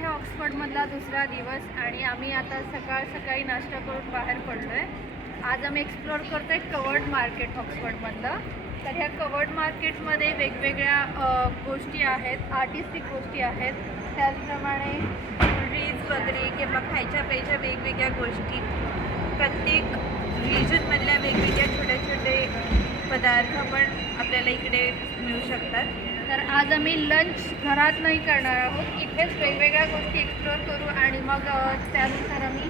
आहे ऑक्सफर्डमधला दुसरा दिवस आणि आम्ही आता सकाळ सकाळी नाश्ता करून बाहेर पडलो आहे आज आम्ही एक्सप्लोअर करतो आहे कवर्ड मार्केट ऑक्सफर्डमधलं. तर ह्या कवर्ड मार्केटमध्ये वेगवेगळ्या गोष्टी आहेत आर्टिस्टिक गोष्टी आहेत. त्याचप्रमाणे ज्वेलरीज वगैरे किंवा खायच्या प्यायच्या वेगवेगळ्या गोष्टी. प्रत्येक रिजनमधल्या वेगवेगळ्या छोटे छोटे पदार्थ पण आपल्याला इकडे मिळू शकतात. तर आज आम्ही लंच घरात नाही करणार आहोत. इथेच वेगवेगळ्या गोष्टी एक्सप्लोअर करू आणि मग त्यानुसार आम्ही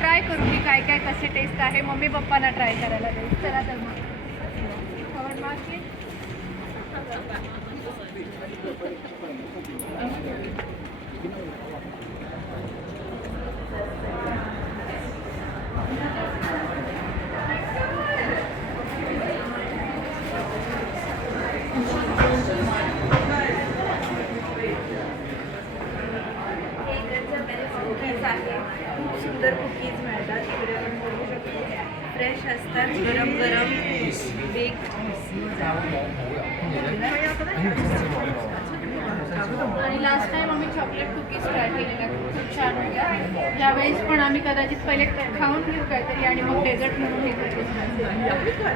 ट्राय करू की काय काय कसे टेस्ट आहे. मम्मी पप्पांना ट्राय करायला देऊ चला तर मग. कवर्ड मार्केट हे इकडचं कुकीज आहे खूप सुंदर कुकीज मिळतात इकडे आपण बघू शकतो फ्रेश असतात गरम गरम बेक आणि लास्ट टाइम आम्ही चॉकलेट कुकीज ट्राय केलेल्या खूप छान होत्या. यावेळेस पण आम्ही कदाचित पहिले खाऊन घेऊ काहीतरी आणि मग डेझर्ट म्हणून हे करू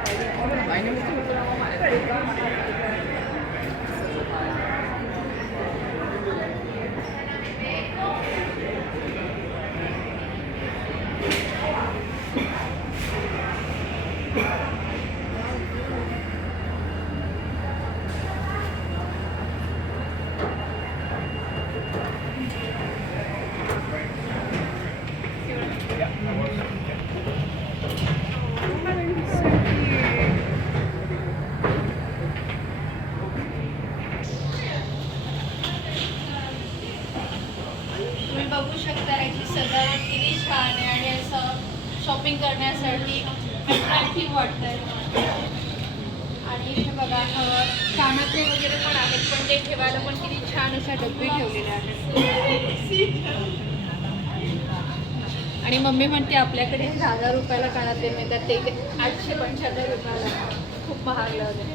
तुम्ही बघू शकता याची सजावट किती छान आहे आणि असं शॉपिंग करण्यासाठी अट्रॅक्टिव्ह वाटतंय आणि इथे बघा अ, कानातले वगैरे पण आहेत पण ते ठेवायला पण किती छान अशा डब्बी ठेवलेल्या आहेत आणि मम्मी म्हणते आपल्याकडे हजार रुपयाला कानातले मिळतात. ते आठशे पंच्याहत्तर रुपयाला. खूप महाग लावले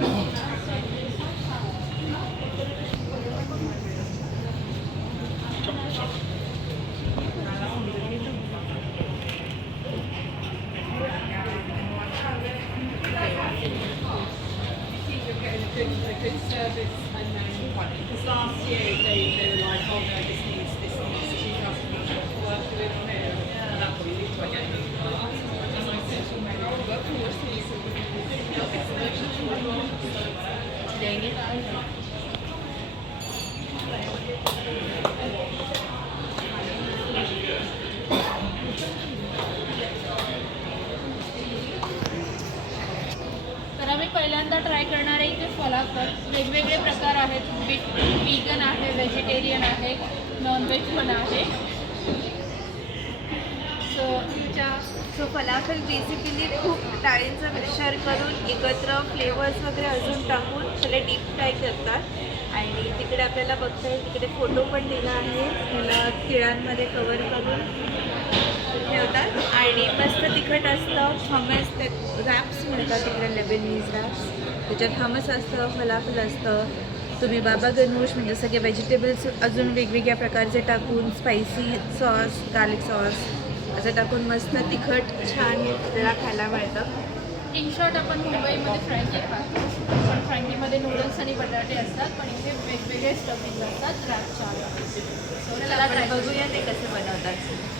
Because last year they, they were like, oh no, this पहिल्यांदा ट्राय करणार आहे इथे फलाफल वेगवेगळे प्रकार आहेत. व्हीगन आहे व्हेजिटेरियन आहे नॉनव्हेज पण आहे. सो तुमच्या सो फलाफल बेसिकली खूप डाळींचं मिक्सर करून एकत्र फ्लेवर्स वगैरे अजून टाकून त्याला डीप फ्राय करतात. आणि तिकडे आपल्याला बघता येईल तिकडे फोटो पण दिला आहे. त्याला तिळांमध्ये कवर करून ठेवतात. आणि मस्त तिखट असतं हमस रॅप्स मिळतात तिकडे लेबनीज रॅप्स त्याच्यात हमस असतं फलाफल असतं. तुम्ही बाबा गणूश म्हणजे सगळे व्हेजिटेबल्स अजून वेगवेगळ्या प्रकारचे टाकून स्पायसी सॉस गार्लिक सॉस असं टाकून मस्त तिखट छान आपल्याला खायला मिळतं. इन शॉर्ट आपण मुंबईमध्ये फ्रँकी खातो पण फ्रँकीमध्ये नूडल्स आणि बटाटे असतात पण इथे वेगवेगळे स्टफिंग असतात सो चला आपण try करू. बघूया ते कसे बनवतात.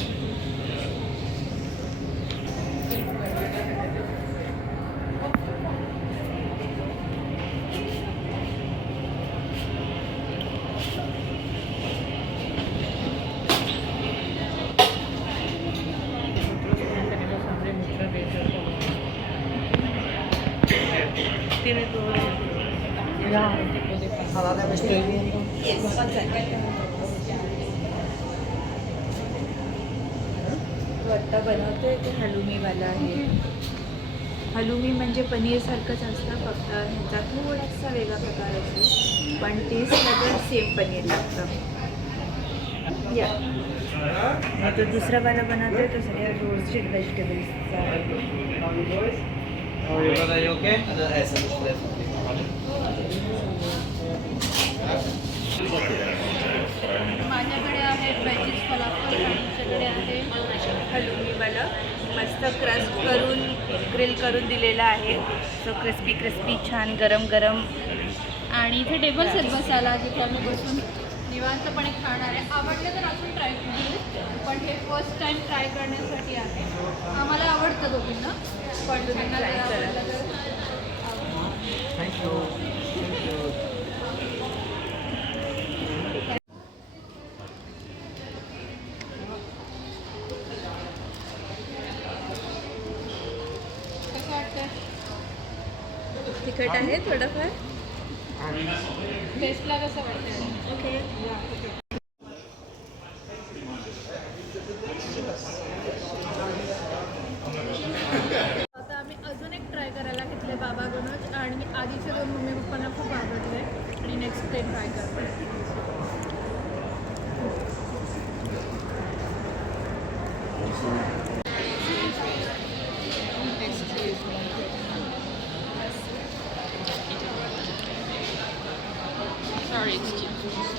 आत्ता बनवतोय ते हलुमीवाला आहे. हलुमी म्हणजे पनीरसारखंच असतं फक्त ह्याचा थोडासा वेगळा प्रकार असतो पण टेस्टमध्ये तर सेम पनीर लागतं. या. तो दुसरा वाला बनवतोय तो सगळ्या रोस्टेड व्हेजिटेबल्सचा माझ्याकडे आहे व्हेजीज फलाफल आणि तुमच्याकडे आहे हलुमीवाला मस्त क्रस्ट करून ग्रिल करून दिलेला आहे. सो क्रिस्पी क्रिस्पी छान गरम गरम. आणि इथे टेबल्स आहेत बसायला जिथे आम्ही बसून निवांतपणे खाणार आहे. आवडलं तर अजून ट्राय करू. पण हे फर्स्ट टाइम ट्राय करण्यासाठी आहे. आम्हाला आवडतं दोघींना पण त्यांना जर आवडलं तर कसं वाटतं तिखट आहे थोडंफार. टेस्टला कसं वाटतं ओके आता आम्ही अजून एक ट्राय करायला घेतले बाबा गणोज आणि आधीचे दोन मम्मी पप्पांना खूप आवडले आणि नेक्स्ट ते ट्राय करते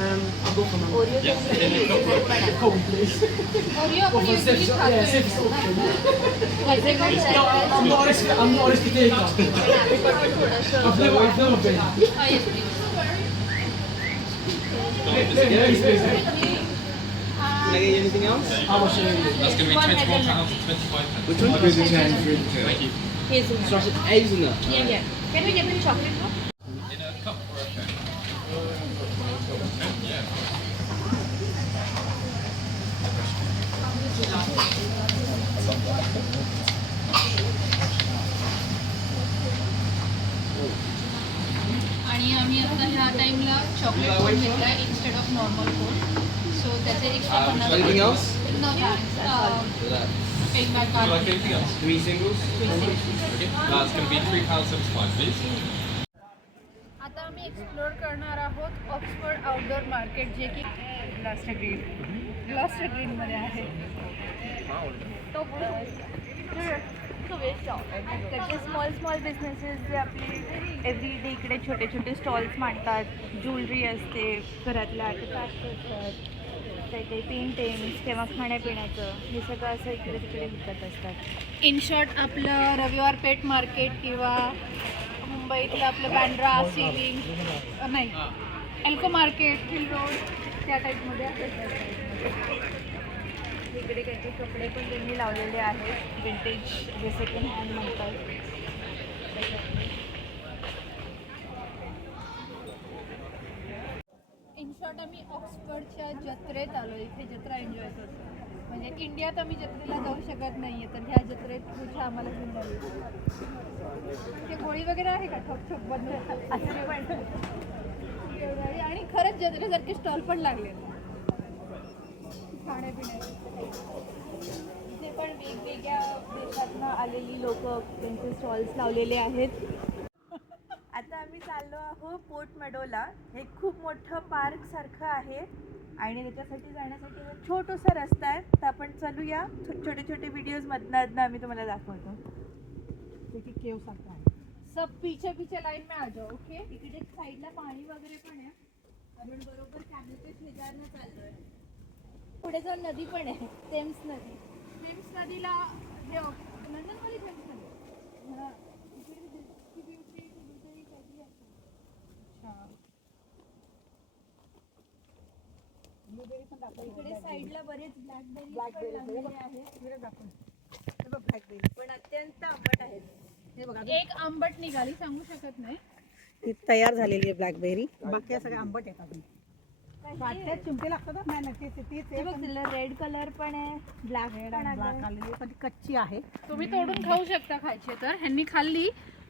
Um, I'll go for yes. Oreo for you no, I'm not honest. I'm not. I've never, I've never been. Can I get anything else? I will show you. That's going to be 24 pounds, 25 pounds. Which one? Thank you. Hazelnut. Yeah, yeah. Can we get the chocolate? ह्या टाइमला chocolate cone घेतला आहे instead of normal cone so त्याचे extra पन्नास anything else? Three singles. Okay. Be three please. आता आम्ही explore करणार आहोत ऑक्सफर्ड आउटडोर मार्केट जे की लॉस्ट ग्रीन लॉस्ट ग्रीनमध्ये आहे. तो त्याचे स्मॉल स्मॉल बिझनेसेस जे आपले एव्हरी डे इकडे छोटे छोटे स्टॉल्स मांडतात ज्वेलरी असते घरातल्या आर्टिफॅक्ट असतात काही काही पेंटिंग्स किंवा खाण्यापिण्याचं हे सगळं असं इकडे तिकडे विकत असतात. इन शॉर्ट आपलं रविवार पेठ मार्केट किंवा मुंबईतलं आपलं बँड्रा सिलिंग नाही एल्को मार्केट हिल रोड त्या टाईपमध्ये इकडे काहीचे कपडे पण त्यांनी लावलेले आहेत. विंटेज जे सेकंड हँड म्हणतात इन शॉर्ट आम्ही ऑक्सफर्डच्या जत्रेत आलो. इथे जत्रा एन्जॉय करतो. म्हणजे इंडियात आम्ही जत्रेला जाऊ शकत नाही आहे तर ह्या जत्रेत पुढच्या आम्हाला घेऊन जावी. ते गोळी वगैरे आहे का? ठोक ठोक बंद. आणि खरंच जत्रेसारखे स्टॉल पण लागले खाण्यापिण्याचे. इथे पण वेगवेगळ्या देशातनं आलेली लोक त्यांचे स्टॉल्स लावलेले आहेत. आता आम्ही चाललो आहोत पोर्ट मेडोला. हे खूप मोठं पार्क सारखं आहे. आणि त्याच्यासाठी जाण्यासाठी हा छोटासा रस्ता आहे. तर आपण चालूया. छोटे छोटे व्हिडिओज मधनं मधनं आम्ही तुम्हाला दाखवतो. देखिए केव सकता है सब पीछे पीछे लाईन में आ जाओ ओके इकडे साईडला पाणी वगैरे पण आहे. आपण बरोबर कॅमेरे शेजारनं चाललोय पुढे जाऊन नदी पण आहे थेम्स नदी. थेम्स नदीला हे लंडनमध्ये थेम्स इकडे साईडला बरेच ब्लॅकबेरी ब्लॅकबेरी आहेत. ब्लॅकबेरी पण अत्यंत आंबट आहेत. हे बघा एक आंबट निघाली सांगू शकत नाही. तयार झालेली आहे ब्लॅकबेरी बाकी सगळ्या आंबट येतात वाटते चिमटे लागतात ना? नाही तीच हे बघ तिला रेड कलर पण आहे ब्लॅक पण आहे. ब्लॅक आलेली पण ती कच्ची आहे. तुम्ही तोडून खाऊ शकता खायचे तर ह्यांनी खाल्ली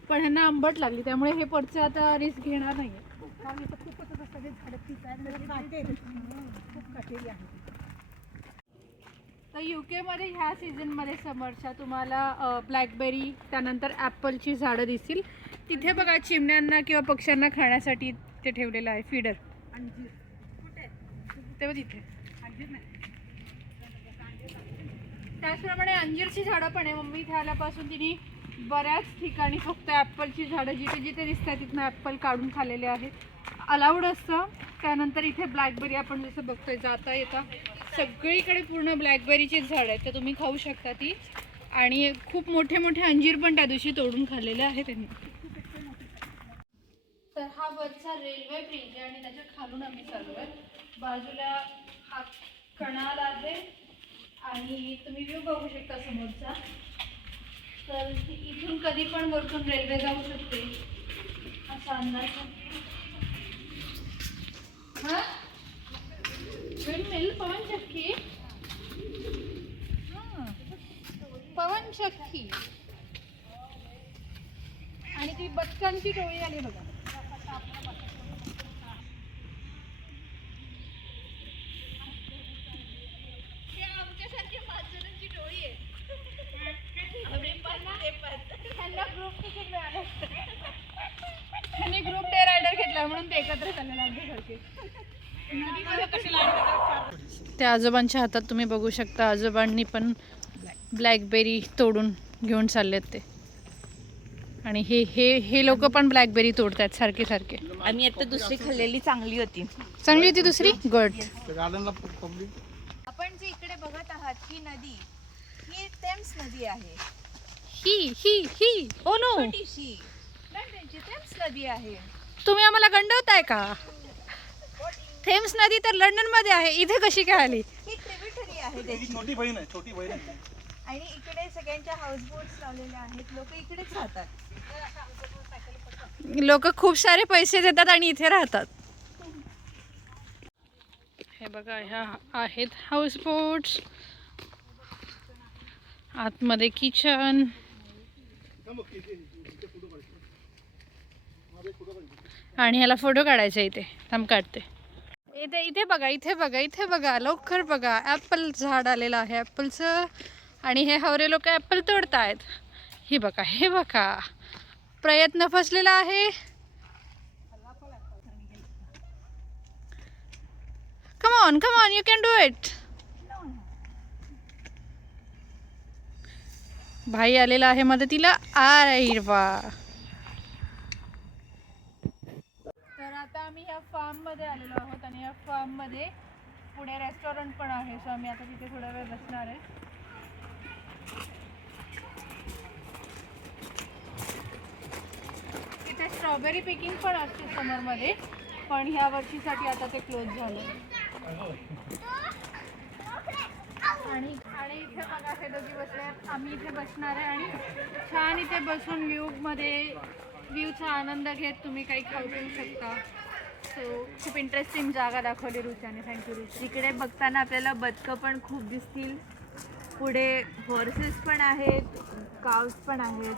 पण ह्यांना आंबट लागली त्यामुळे हे पुढचं आता रिस्क घेणार नाही कारण इथं खूपच असं सगळे झाडं तीच आहेत म्हणजे खाते खूप कठीण आहे. तर युके मध्ये ह्या सीझनमध्ये समरच्या तुम्हाला ब्लॅकबेरी त्यानंतर ॲपलची झाडं दिसतील. तिथे बघा चिमण्यांना किंवा पक्ष्यांना खाण्यासाठी ते ठेवलेलं आहे फिडर अंजीर. तेव्हा तिथे. त्याचप्रमाणे अंजीरची झाडं पण आहे. मम्मी इथे आल्यापासून तिने बऱ्याच ठिकाणी फक्त ॲपलची झाडं जिथे जिथे दिसतात तिथनं ॲपल काढून खाल्लेले आहेत. अलाउड असतं. त्यानंतर इथे ब्लॅकबेरी आपण जसं बघतोय जाता येता. सगळीकडे पूर्ण ब्लॅकबेरीचीच झाडं आहेत. तर तुम्ही खाऊ शकता ती. आणि खूप मोठे मोठे अंजीर पण त्या दिवशी तोडून खाल्लेले आहेत त्यांनी. तर हा वरचा रेल्वे ब्रिज आहे आणि त्याच्या खालून आम्ही चालू आहे बाजूला हा कणाल आहे आणि तुम्ही व्ह्यू बघू शकता समोरचा. तर इथून कधी पण वरतून रेल्वे जाऊ शकते. असा अंदाज. हा? मिल पवन चक्की. पवन चक्की. आणि ती बच्चांची टोळी आली बघा हे आमच्यासारखी पाच जणांची टोळी आहे त्यांना ग्रुप तिकीट मिळालं त्यांनी ग्रुप डे रायडर घेतला म्हणून ते एकत्र चालले आमच्यासारखे त्या आजोबांच्या हातात तुम्ही बघू शकता आजोबांनी पण ब्लॅकबेरी तोडून घेऊन चाललेत ते. आणि हे हे हे लोक पण ब्लॅकबेरी तोडतात सारखे सारखे. आम्ही आता दुसरी खाल्लेली चांगली होती. चांगली होती दुसरी? पब्लिक आपण जे इकडे बघत आहात ही नदी ही थेम्स नदी आहे. ही ही ही. ओ नो छोटीशी. लंडनची थेम्स नदी आहे. तुम्ही आम्हाला गंडवताय का? थेम्स नदी तर लंडनमध्ये आहे. इथे कशी काय आली? ही ट्रिब्युटरी आहे त्याची. छोटी बहीण आहे छोटी बहीण आहे. आणि इकडे सगळ्यांच्या हाऊस बोट्स लावलेल्या आहेत. लोक इकडेच राहतात. लोक खूप सारे पैसे देतात आणि इथे राहतात. हे बघा ह्या आहेत हाऊस बोट्स आतमध्ये किचन आणि ह्याला फोटो काढायचा इथे. थांब काढते. इथे इथे बघा इथे बघा इथे बघा लवकर बघा. ॲपल झाड आलेलं आहे ॲपलचं आणि हे हवरे लोक ॲपल तोडतायत. हे बघा हे बघा. प्रयत्न फसलेला आहे. Come on come on you can do it भाई आलेला आहे मदतीला. अरे वा तर आता फार्ममध्ये आलेलो आहोत आणि या फार्ममध्ये पुढे रेस्टॉरंट पण आहे. सो आम्ही आता तिथे थोडा वेळ बसणार आहे. इथे स्ट्रॉबेरी पिकिंग पण असते समरमध्ये. पण ह्या वर्षीसाठी आता ते क्लोज झालं. आणि आणि इथे बघा हे दोघी बसले आम्ही इथे बसणार आहे आणि छान इथे बसून व्ह्यूमध्ये व्ह्यूचा आनंद घेत तुम्ही काही खाऊ पिऊ शकता. खूप इंटरेस्टिंग जागा दाखवली रुच्याने थँक्यू रुची इकडे बघताना आपल्याला बदकं पण खूप दिसतील. पुढे हॉर्सेस पण आहेत काव्स पण आहेत.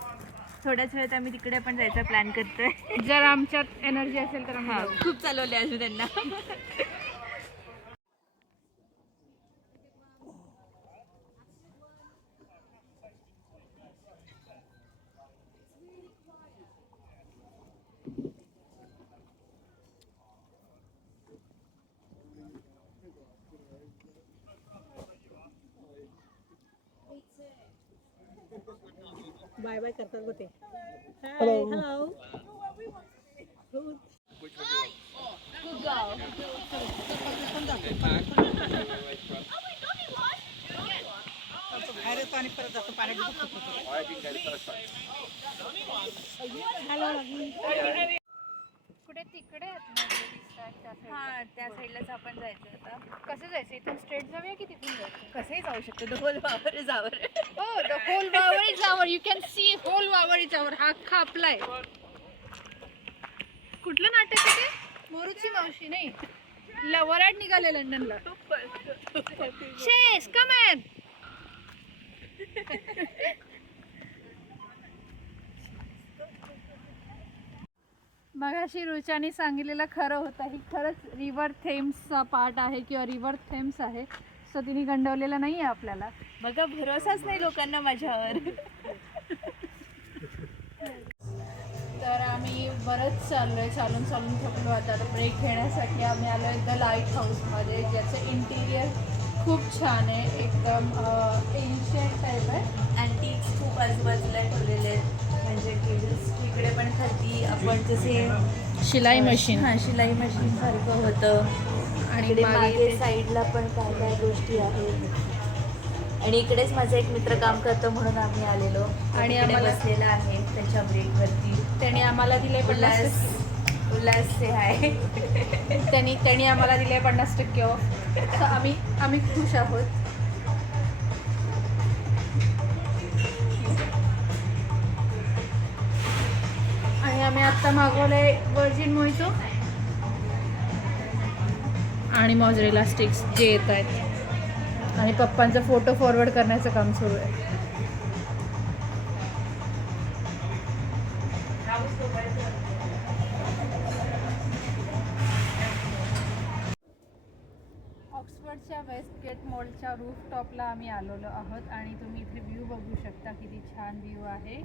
थोड्याच वेळात आम्ही तिकडे पण जायचा प्लॅन करतोय. जर आमच्यात एनर्जी असेल तर आम्ही हा. खूप चालवले अजून त्यांना. बाय बाय करतात बघ ते हॅलो अरे पाणी परत जातो पाण्यात कुठे तिकडे आहेत ना ते दिसतात. हा त्या साईडलाच आपण जायचं आता. कसं जायचं? इथून स्ट्रेट जाऊया की तिथून जायचं कसंही जाऊ शकतो डबल वावर जावर हो द होल वावर is our you can see whole वावर इज आवर हा अख्खा आपला आहे. कुठलं नाटक आहे ते? मोरूची मावशी नाही. लवराट निघाले लंडनला. शेस कमॅन मगाशी रुचाने सांगितलेलं खरं होतं. ही खरंच रिव्हर थेम्सचा पार्ट आहे किंवा रिव्हर थेम्स आहे. सो तिने गंडवलेलं नाही आहे आपल्याला. बघा भरोसाच नाही लोकांना माझ्यावर. तर आम्ही बरंच चाललोय चालून चालून थकलो. आता ब्रेक घेण्यासाठी आम्ही आलो आहे द लाइट हाऊसमध्ये ज्याचं इंटिरियर खूप छान आहे. एकदम एन्शियंट टाईप आहे. अँटिक्स खूप आजूबाजूला ठेवलेले आहेत. म्हणजे की इकडे पण खाली आपण जसे शिलाई मशीन. हा शिलाई मशीन सारखं होतं. आणि इकडे मागे साईडला पण काय काय गोष्टी आहेत. आणि इकडेच माझा एक मित्र काम करतो म्हणून आम्ही आलेलो. आणि आम्हाला- बसलेला आहे त्याच्या ब्रेकवरती. त्यांनी आम्हाला दिले पन्नास उल्हास उल्हास से आहे त्यांनी त्यांनी आम्हाला दिले पन्नास टक्के ऑफ आम्ही आम्ही खुश आहोत. आम्ही आत्ता मागवलंय वर्जिन मोहितो आणि मॉजरेला स्टिक्स जे येत आहेत. आणि पप्पांचा फोटो फॉरवर्ड करण्याचं काम सुरू आहे. ऑक्सफर्डच्या वेस्टगेट मॉलच्या रूफ टॉपला आम्ही आलेलो आहोत आणि तुम्ही इथे व्ह्यू बघू शकता किती छान व्ह्यू आहे.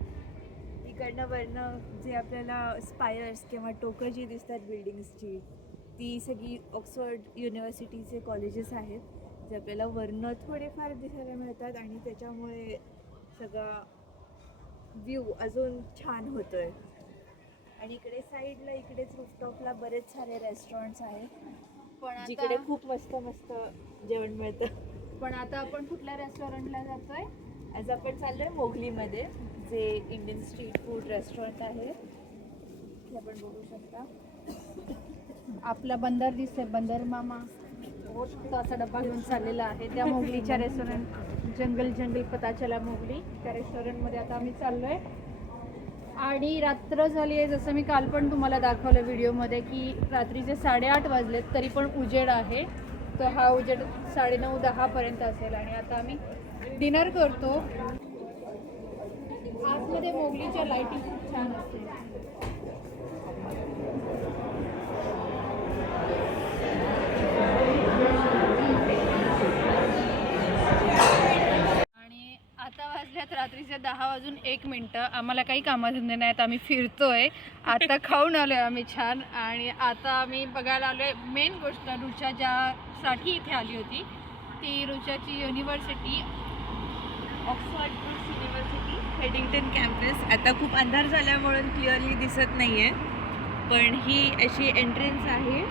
इकडनं वरनं जे आपल्याला स्पायर्स किंवा टोकं जी दिसतात बिल्डिंग्सची ती सगळी ऑक्सफर्ड युनिव्हर्सिटीचे कॉलेजेस आहेत. जे आपल्याला वरनं थोडेफार दिसायला मिळतात आणि त्याच्यामुळे सगळा व्ह्यू अजून छान होतो आहे आणि इकडे साईडला इकडेच रूफटॉपला बरेच सारे रेस्टॉरंट्स आहेत. पण जिकडे आता खूप मस्त मस्त जेवण मिळतं. पण आता आपण कुठल्या रेस्टॉरंटला जातोय? आज आपण चाललोय मोगलीमध्ये. जे इंडियन स्ट्रीट फूड रेस्टॉरंट आहे ते आपण बघू शकता. आपला बंदर दिसतोय बंदर मामा. मोठा असा डब्बा घेऊन चाललेला आहे. त्या मोगलीच्या रेस्टॉरंट जंगल जंगल पता चला मोगली. त्या रेस्टॉरंटमध्ये आता आम्ही चाललोय. आणि रात्र झाली आहे. जसं मी काल पण तुम्हाला दाखवलं व्हिडिओमध्ये की रात्रीचे साडेआठ वाजलेत तरी पण उजेड आहे. तर हा उजेड साडेनऊ दहापर्यंत असेल. आणि आता आम्ही डिनर करतो. आतमध्ये मोगलीच्या लाईटिंग खूप छान असते. आणि आता वाजल्यात रात्रीचे दहा वाजून एक मिनटं. आम्हाला काही कामधंदे नाहीत. आम्ही फिरतोय. आता खाऊन आलोय आम्ही छान. आणि आता आम्ही बघायला आलोय मेन गोष्ट रुचा ज्यासाठी इथे आली होती ती रुचाची university Oxford university Headington campus आता खूप अंधार झाल्यामुळे क्लिअरली दिसत नाही आहे पण ही अशी एंट्रन्स आहे.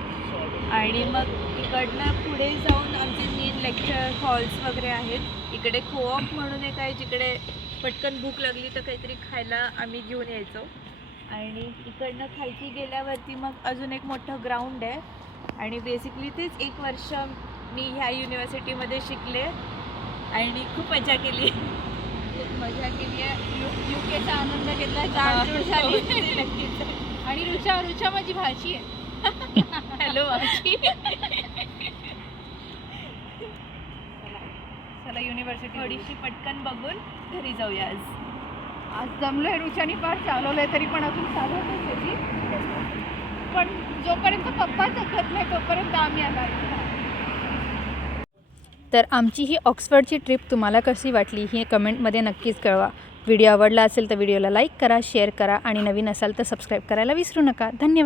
आणि मग इकडनं पुढे जाऊन आमचे मेन लेक्चर हॉल्स वगैरे आहेत. इकडे कोऑप म्हणून एक आहे जिकडे पटकन भूक लागली तर काहीतरी खायला आम्ही घेऊन यायचो. आणि इकडनं खालती गेल्यावरती मग अजून एक मोठं ग्राउंड आहे. आणि बेसिकली तेच एक वर्ष मी ह्या युनिव्हर्सिटीमध्ये शिकले. आणि खूप मजा केली खूप मजा केली. आहे यू यू केचा आनंद घेतला जाणजूड झाली आणि रुचा रुचा माझी भाची आहे. हॅलो मावशी चला युनिव्हर्सिटी थोडीशी पटकन बघून घरी जाऊया आज. आज जमलोय रुचानी फार चालवलंय तरी पण अजून चालवतच आहे ती. पण जोपर्यंत पप्पा जगत नाही तोपर्यंत आम्ही आला. तर आमची ही ऑक्सफर्डची ट्रिप तुम्हाला कशी वाटली हे कमेंटमध्ये नक्कीच कळवा. व्हिडिओ आवडला असेल तर व्हिडिओला लाईक करा शेअर करा आणि नवीन असाल तर सबस्क्राईब करायला विसरू नका. धन्यवाद.